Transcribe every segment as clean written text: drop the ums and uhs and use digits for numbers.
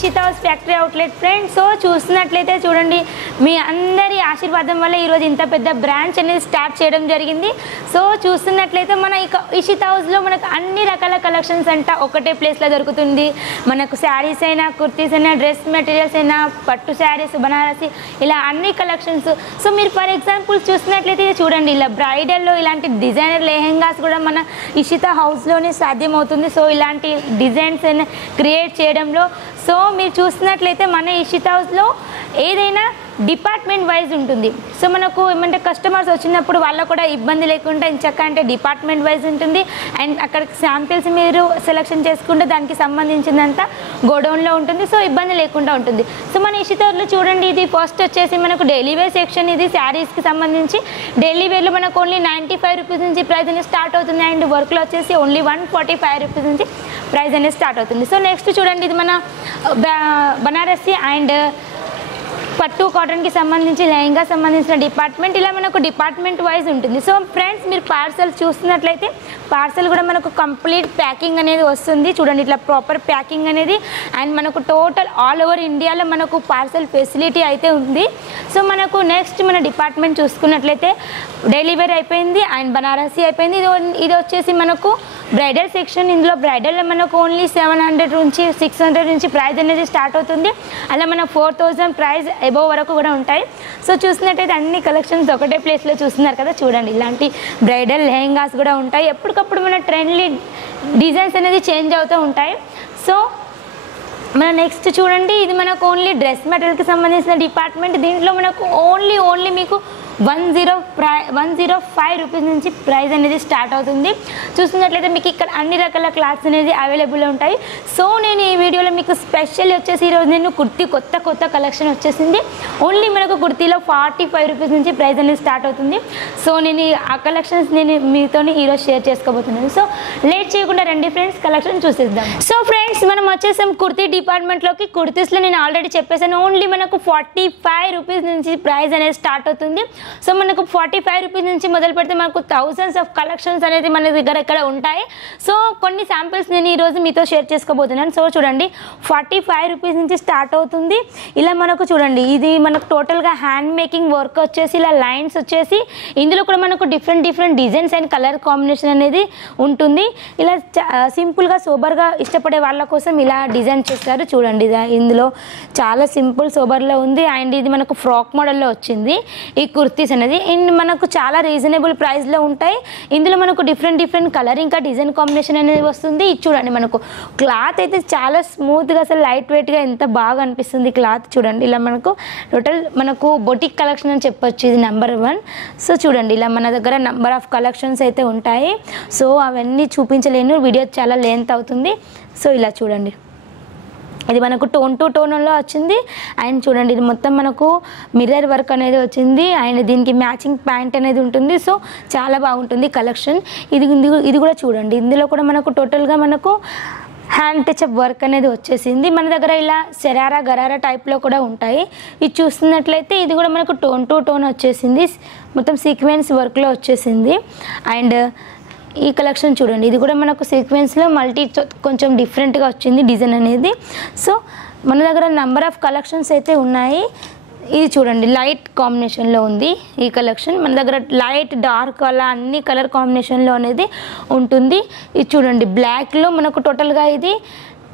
Ishita house factory outlet friends. So చూస్తున్నట్లయితే చూడండి, మీ అందరి ఆశీర్వాదం వల్ల ఈరోజు ఇంత పెద్ద బ్రాంచ్ అనేది స్టార్ట్ చేయడం జరిగింది. సో చూస్తున్నట్లయితే మన ఇషితా హౌస్లో మనకు అన్ని రకాల కలెక్షన్స్ అంట ఒకటే ప్లేస్లో దొరుకుతుంది. మనకు శారీస్ అయినా, కుర్తీస్ అయినా, డ్రెస్ మెటీరియల్స్ అయినా, పట్టు శారీస్, బనారసి, ఇలా అన్ని కలెక్షన్స్. సో మీరు ఫర్ ఎగ్జాంపుల్ చూస్తున్నట్లయితే చూడండి, ఇలా బ్రైడల్లో ఇలాంటి డిజైనర్ లెహెంగాస్ కూడా మన ఇషితా హౌస్లోనే సాధ్యమవుతుంది. సో ఇలాంటి డిజైన్స్ క్రియేట్ చేయడంలో సో మీరు చూస్తున్నట్లయితే మన ఇషితా హౌస్లో ఏదైనా డిపార్ట్మెంట్ వైజ్ ఉంటుంది. సో మనకు ఏమంటే కస్టమర్స్ వచ్చినప్పుడు వాళ్ళకు కూడా ఇబ్బంది లేకుండా ఇంచక్క అంటే డిపార్ట్మెంట్ వైజ్ ఉంటుంది. అండ్ అక్కడ శాంపిల్స్ మీరు సెలెక్షన్ చేసుకుంటే దానికి సంబంధించినంత గోడౌన్లో ఉంటుంది. సో ఇబ్బంది లేకుండా ఉంటుంది. సో మన ఇషితా హౌస్లో చూడండి, ఇది ఫస్ట్ వచ్చేసి మనకు డైలీ వేర్ సెక్షన్. ఇది శారీస్కి సంబంధించి డైలీ వేర్లో మనకు ఓన్లీ 95 రూపీస్ నుంచి ప్రైస్ అనేది స్టార్ట్ అవుతుంది. అండ్ వర్క్లో వచ్చేసి ఓన్లీ 145 రూపీస్ నుంచి ప్రైస్ అనేది స్టార్ట్ అవుతుంది. సో నెక్స్ట్ చూడండి, ఇది మన బనారసి అండ్ పట్టు కాటన్కి సంబంధించి లెహంగా సంబంధించిన డిపార్ట్మెంట్. ఇలా మనకు డిపార్ట్మెంట్ వైజ్ ఉంటుంది. సో ఫ్రెండ్స్ మీరు పార్సల్ చూస్తున్నట్లయితే పార్సల్ కూడా మనకు కంప్లీట్ ప్యాకింగ్ అనేది వస్తుంది. చూడండి, ఇట్లా ప్రాపర్ ప్యాకింగ్ అనేది. అండ్ మనకు టోటల్ ఆల్ ఓవర్ ఇండియాలో మనకు పార్సల్ ఫెసిలిటీ అయితే ఉంది. సో మనకు నెక్స్ట్ మన డిపార్ట్మెంట్ చూసుకున్నట్లయితే డైలీ వేర్ అయిపోయింది అండ్ బనారసి అయిపోయింది. ఇది వచ్చేసి మనకు బ్రైడల్ సెక్షన్. ఇందులో బ్రైడల్లో మనకు ఓన్లీ 700 నుంచి 600 నుంచి ప్రైస్ అనేది స్టార్ట్ అవుతుంది. అలా మన 4000 ప్రైస్ అబోవ్ వరకు కూడా ఉంటాయి. సో చూసినట్టయితే అన్ని కలెక్షన్స్ ఒకటే ప్లేస్లో చూస్తున్నారు కదా. చూడండి, ఇలాంటి బ్రైడల్ లెహెంగాస్ కూడా ఉంటాయి. ఎప్పటికప్పుడు మన ట్రెండ్లీ డిజైన్స్ అనేది చేంజ్ అవుతూ ఉంటాయి. సో మన నెక్స్ట్ చూడండి, ఇది మనకు ఓన్లీ డ్రెస్ మెటీరియల్కి సంబంధించిన డిపార్ట్మెంట్. దీంట్లో మనకు ఓన్లీ మీకు 105 రూపీస్ నుంచి ప్రైస్ అనేది స్టార్ట్ అవుతుంది. చూస్తున్నట్లయితే మీకు ఇక్కడ అన్ని రకాల క్లాత్స్ అనేది అవైలబుల్ ఉంటాయి. సో నేను ఈ వీడియోలో మీకు స్పెషల్ వచ్చేసి ఈరోజు నేను కుర్తీ కొత్త కలెక్షన్ వచ్చేసింది. ఓన్లీ మనకు కుర్తీలో 45 రూపీస్ నుంచి ప్రైస్ అనేది స్టార్ట్ అవుతుంది. సో నేను ఆ కలెక్షన్స్ నేను మీతో ఈరోజు షేర్ చేసుకోబోతున్నాను. సో లేట్ చేయకుండా రండి ఫ్రెండ్స్, కలెక్షన్ చూసేద్దాం. సో ఫ్రెండ్స్ మనం వచ్చేసాం కుర్తీ డిపార్ట్మెంట్లోకి. కుర్తీస్లో నేను ఆల్రెడీ చెప్పేసాను, ఓన్లీ మనకు 45 రూపీస్ నుంచి ప్రైస్ అనేది స్టార్ట్ అవుతుంది. సో మనకు 45 రూపీస్ నుంచి మొదలు పెడితే మనకు థౌజండ్స్ ఆఫ్ కలెక్షన్స్ అనేది మన దగ్గర ఇక్కడ ఉంటాయి. సో కొన్ని శాంపిల్స్ నేను ఈరోజు మీతో షేర్ చేసుకోబోతున్నాను. సో చూడండి, 45 రూపీస్ నుంచి స్టార్ట్ అవుతుంది. ఇలా మనకు చూడండి, ఇది మనకు టోటల్గా హ్యాండ్ మేకింగ్ వర్క్ వచ్చేసి ఇలా లైన్స్ వచ్చేసి ఇందులో కూడా మనకు different designs and colour combination అనేది ఉంటుంది. ఇలా సింపుల్గా సోబర్గా ఇష్టపడే వాళ్ళ కోసం ఇలా డిజైన్ చేస్తారు. చూడండి, ఇందులో చాలా సింపుల్ సోబర్లో ఉంది. అండ్ ఇది మనకు ఫ్రాక్ మోడల్లో వచ్చింది ఈ కుర్తీస్ అనేది. అండ్ మనకు చాలా రీజనబుల్ ప్రైస్లో ఉంటాయి. ఇందులో మనకు డిఫరెంట్ కలర్ ఇంకా డిజైన్ కాంబినేషన్ అనేది వస్తుంది. ఇది చూడండి, మనకు క్లాత్ అయితే చాలా స్మూత్గా అసలు లైట్ వెయిట్గా ఎంత బాగా అనిపిస్తుంది క్లాత్. చూడండి, ఇలా మనకు బొటిక్ కలెక్షన్ అని చెప్పొచ్చు, ఇది నెంబర్ 1. సో చూడండి, ఇలా మన దగ్గర నెంబర్ ఆఫ్ కలెక్షన్స్ అయితే ఉంటాయి. సో అవన్నీ చూపించలేను, వీడియో చాలా లెంత్ అవుతుంది. సో ఇలా చూడండి, ఇది మనకు టోన్ టు టోన్లో వచ్చింది. అండ్ చూడండి, ఇది మొత్తం మనకు మిర్రర్ వర్క్ అనేది వచ్చింది. అండ్ దీనికి మ్యాచింగ్ ప్యాంట్ అనేది ఉంటుంది. సో చాలా బాగుంటుంది కలెక్షన్. ఇది కూడా చూడండి, ఇందులో కూడా మనకు టోటల్గా మనకు హ్యాండ్ టచ్అప్ వర్క్ అనేది వచ్చేసింది. మన దగ్గర ఇలా గరారా టైప్లో కూడా ఉంటాయి. ఇది చూస్తున్నట్లయితే ఇది కూడా మనకు టోన్ టు టోన్ వచ్చేసింది, మొత్తం సీక్వెన్స్ వర్క్లో వచ్చేసింది. అండ్ ఈ కలెక్షన్ చూడండి, ఇది కూడా మనకు సీక్వెన్స్లో కొంచెం డిఫరెంట్గా వచ్చింది డిజైన్ అనేది. సో మన దగ్గర నెంబర్ ఆఫ్ కలెక్షన్స్ అయితే ఉన్నాయి. ఇది చూడండి, లైట్ కాంబినేషన్లో ఉంది ఈ కలెక్షన్. మన దగ్గర లైట్, డార్క్ అలా అన్ని కలర్ కాంబినేషన్లో అనేది ఉంటుంది. ఇది చూడండి, బ్లాక్లో మనకు టోటల్గా ఇది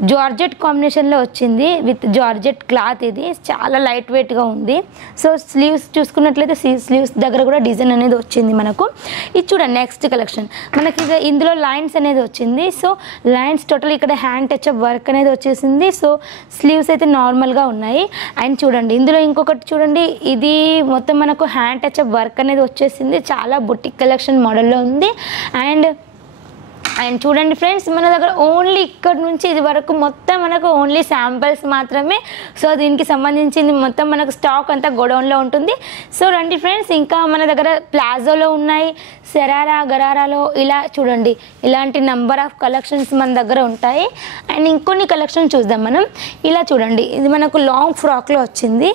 జార్జెట్ కాంబినేషన్లో వచ్చింది విత్ జార్జెట్ క్లాత్. ఇది చాలా లైట్ వెయిట్గా ఉంది. సో స్లీవ్స్ చూసుకున్నట్లయితే స్లీవ్స్ దగ్గర కూడా డిజైన్ అనేది వచ్చింది మనకు. ఇది చూడండి, నెక్స్ట్ కలెక్షన్ మనకి ఇందులో లైన్స్ అనేది వచ్చింది. సో లైన్స్ టోటల్ ఇక్కడ హ్యాండ్ టచ్అప్ వర్క్ అనేది వచ్చేసింది. సో స్లీవ్స్ అయితే నార్మల్గా ఉన్నాయి. అండ్ చూడండి, ఇందులో ఇంకొకటి చూడండి, ఇది మొత్తం మనకు హ్యాండ్ టచ్అప్ వర్క్ అనేది వచ్చేసింది. చాలా బుటిక్ కలెక్షన్ మోడల్లో ఉంది. అండ్ చూడండి ఫ్రెండ్స్, మన దగ్గర ఓన్లీ ఇక్కడ నుంచి ఇది వరకు మొత్తం మనకు ఓన్లీ శాంపిల్స్ మాత్రమే. సో దీనికి సంబంధించింది మొత్తం మనకు స్టాక్ అంతా గోడౌన్లో ఉంటుంది. సో రండి ఫ్రెండ్స్, ఇంకా మన దగ్గర ప్లాజోలో ఉన్నాయి, గరారాలో ఇలా చూడండి, ఇలాంటి నెంబర్ ఆఫ్ కలెక్షన్స్ మన దగ్గర ఉంటాయి. అండ్ ఇంకొన్ని కలెక్షన్ చూద్దాం మనం. ఇలా చూడండి, ఇది మనకు లాంగ్ ఫ్రాక్లో వచ్చింది.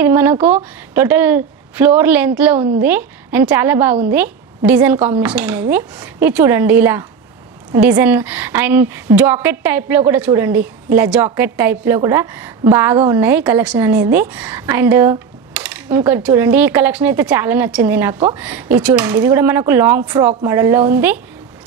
ఇది మనకు టోటల్ ఫ్లోర్ లెంత్లో ఉంది. అండ్ చాలా బాగుంది డిజైన్ కాంబినేషన్ అనేది. ఇది చూడండి, ఇలా డిజైన్ అండ్ జాకెట్ టైప్లో కూడా చూడండి, ఇలా జాకెట్ టైప్లో కూడా బాగా ఉన్నాయి కలెక్షన్ అనేది. అండ్ ఇంకోటి చూడండి, ఈ కలెక్షన్ అయితే చాలా నచ్చింది నాకు. ఇది చూడండి, ఇది కూడా మనకు లాంగ్ ఫ్రాక్ మోడల్లో ఉంది.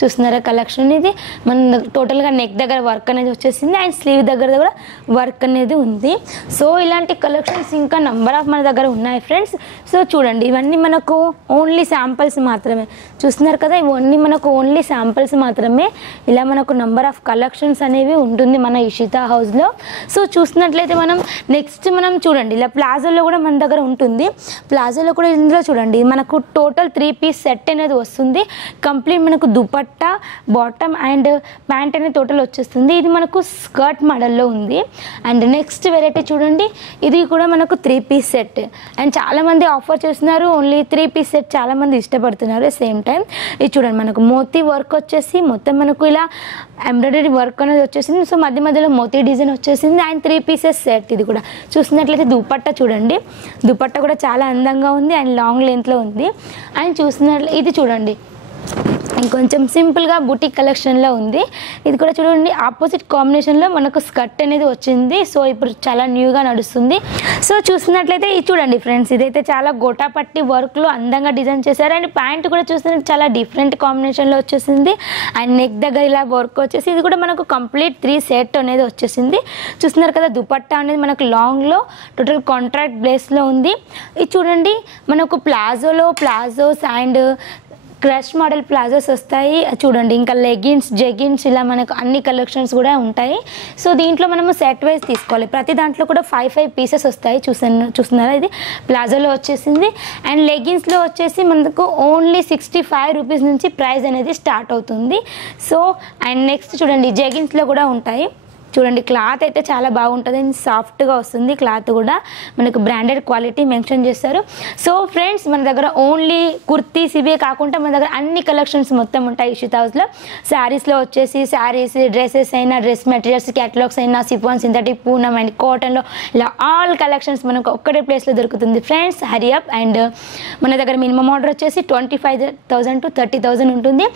చూస్తున్నారా కలెక్షన్, ఇది మన టోటల్గా నెక్ దగ్గర వర్క్ అనేది వచ్చేసింది అండ్ స్లీవ్ దగ్గర కూడా వర్క్ అనేది ఉంది. సో ఇలాంటి కలెక్షన్స్ ఇంకా నంబర్ ఆఫ్ మన దగ్గర ఉన్నాయి ఫ్రెండ్స్. సో చూడండి, ఇవన్నీ మనకు ఓన్లీ శాంపిల్స్ మాత్రమే. చూస్తున్నారు కదా, ఇవన్నీ మనకు ఓన్లీ శాంపిల్స్ మాత్రమే. ఇలా మనకు నంబర్ ఆఫ్ కలెక్షన్స్ అనేవి ఉంటుంది మన ఇషితా హౌస్లో. సో చూస్తున్నట్లయితే మనం నెక్స్ట్ మనం చూడండి, ఇలా ప్లాజోలో కూడా మన దగ్గర ఉంటుంది. ప్లాజోలో కూడా ఇందులో చూడండి మనకు టోటల్ 3 పీస్ సెట్ అనేది వస్తుంది. కంప్లీట్ మనకు దుపట్టా, బాటమ్ అండ్ ప్యాంట్ అనేది టోటల్ వచ్చేస్తుంది. ఇది మనకు స్కర్ట్ మోడల్లో ఉంది. అండ్ నెక్స్ట్ వెరైటీ చూడండి, ఇది కూడా మనకు 3 పీస్ సెట్. అండ్ చాలామంది ఆఫర్ చేస్తున్నారు, ఓన్లీ 3 పీస్ సెట్ చాలామంది ఇష్టపడుతున్నారు. సేమ్ టైం ఇది చూడండి, మనకు మోతీ వర్క్ వచ్చేసి మొత్తం మనకు ఇలా ఎంబ్రాయిడరీ వర్క్ అనేది వచ్చేసింది. సో మధ్య మధ్యలో మోతీ డిజైన్ వచ్చేసింది అండ్ 3 పీసెస్ సెట్. ఇది కూడా చూస్తున్నట్లయితే దుపట్టా చూడండి, దుపట్టా కూడా చాలా అందంగా ఉంది అండ్ లాంగ్ లెంత్లో ఉంది. అండ్ చూస్తున్నట్లయితే ఇది చూడండి, ఇంకొంచెం సింపుల్గా బుటిక్ కలెక్షన్లో ఉంది. ఇది కూడా చూడండి, ఆపోజిట్ కాంబినేషన్లో మనకు స్కర్ట్ అనేది వచ్చింది. సో ఇప్పుడు చాలా న్యూగా నడుస్తుంది. సో చూస్తున్నట్లయితే ఇది చూడండి ఫ్రెండ్స్, ఇదైతే చాలా గోటాపట్టి వర్క్లో అందంగా డిజైన్ చేశారు. అండ్ ప్యాంట్ కూడా చూస్తున్నట్టు చాలా డిఫరెంట్ కాంబినేషన్లో వచ్చేసింది. అండ్ నెక్ దగ్గర ఇలా వర్క్ వచ్చేసి ఇది కూడా మనకు కంప్లీట్ 3 సెట్ అనేది వచ్చేసింది. చూస్తున్నారు కదా, దుపట్టా అనేది మనకు లాంగ్లో టోటల్ కాంట్రాక్ట్ బ్లేస్లో ఉంది. ఇది చూడండి, మనకు palazzos and crush model palazzos వస్తాయి చూడండి. ఇంకా లెగిన్స్, జెగిన్స్ ఇలా మనకు అన్ని కలెక్షన్స్ కూడా ఉంటాయి. సో దీంట్లో మనము సెట్ వైజ్ తీసుకోవాలి. ప్రతి దాంట్లో కూడా 5 పీసెస్ వస్తాయి. చూస్తున్నారా, ఇది ప్లాజోలో వచ్చేసింది. అండ్ లెగిన్స్లో వచ్చేసి మనకు ఓన్లీ 65 రూపీస్ నుంచి ప్రైస్ అనేది స్టార్ట్ అవుతుంది. సో అండ్ నెక్స్ట్ చూడండి, జెగిన్స్లో కూడా ఉంటాయి. చూడండి, క్లాత్ అయితే చాలా బాగుంటుంది అండ్ సాఫ్ట్గా వస్తుంది. క్లాత్ కూడా మనకు బ్రాండెడ్ క్వాలిటీ మెన్షన్ చేస్తారు. సో ఫ్రెండ్స్, మన దగ్గర ఓన్లీ కుర్తీస్ ఇవే కాకుండా మన దగ్గర అన్ని కలెక్షన్స్ మొత్తం ఉంటాయి ఇషితా హౌస్లో. శారీస్లో వచ్చేసి శారీస్, డ్రెస్సెస్ అయినా, డ్రెస్ మెటీరియల్స్, క్యాటలాగ్స్ అయినా, సిఫాన్, సింథటిక్, పూనం అండ్ కాటన్లో ఇలా ఆల్ కలెక్షన్స్ మనకు ఒక్కటే ప్లేస్లో దొరుకుతుంది ఫ్రెండ్స్. హరి అప్. అండ్ మన దగ్గర మినిమం ఆర్డర్ వచ్చేసి 25,000 to 30,000 ఉంటుంది.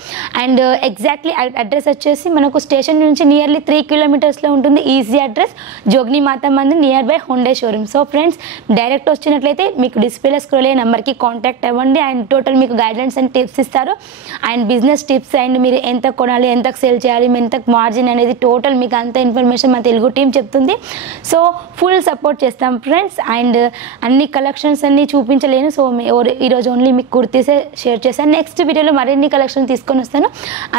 అండ్ ఎగ్జాక్ట్లీ అడ్రస్ వచ్చేసి మనకు స్టేషన్ నుంచి నియర్లీ 3 కిలోమీటర్స్ ఉంటుంది. Easy address, Jogni Mata Mandir near by Hyundai showroom. So friends, direct వచ్చినట్లయితే మీకు డిస్ప్లేలో స్క్రోల్ అయ్యే నెంబర్కి కాంటాక్ట్ అవ్వండి. అండ్ టోటల్ మీకు గైడ్లైన్స్ అండ్ టిప్స్ ఇస్తారు. అండ్ బిజినెస్ టిప్స్ అండ్ మీరు ఎంత కొనాలి, ఎంత సేల్ చేయాలి, ఎంత మార్జిన్ అనేది టోటల్ మీకు అంత ఇన్ఫర్మేషన్ మా తెలుగు టీం చెప్తుంది. సో ఫుల్ సపోర్ట్ చేస్తాం ఫ్రెండ్స్. అండ్ అన్ని కలెక్షన్స్ అన్ని చూపించలేను. సో ఈరోజు ఓన్లీ మీకు కుర్తీసే షేర్ చేశాను. నెక్స్ట్ వీడియోలో మరిన్ని కలెక్షన్ తీసుకొని వస్తాను.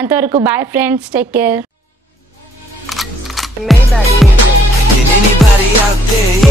అంతవరకు bye friends, take care. Maybach music. Can anybody out there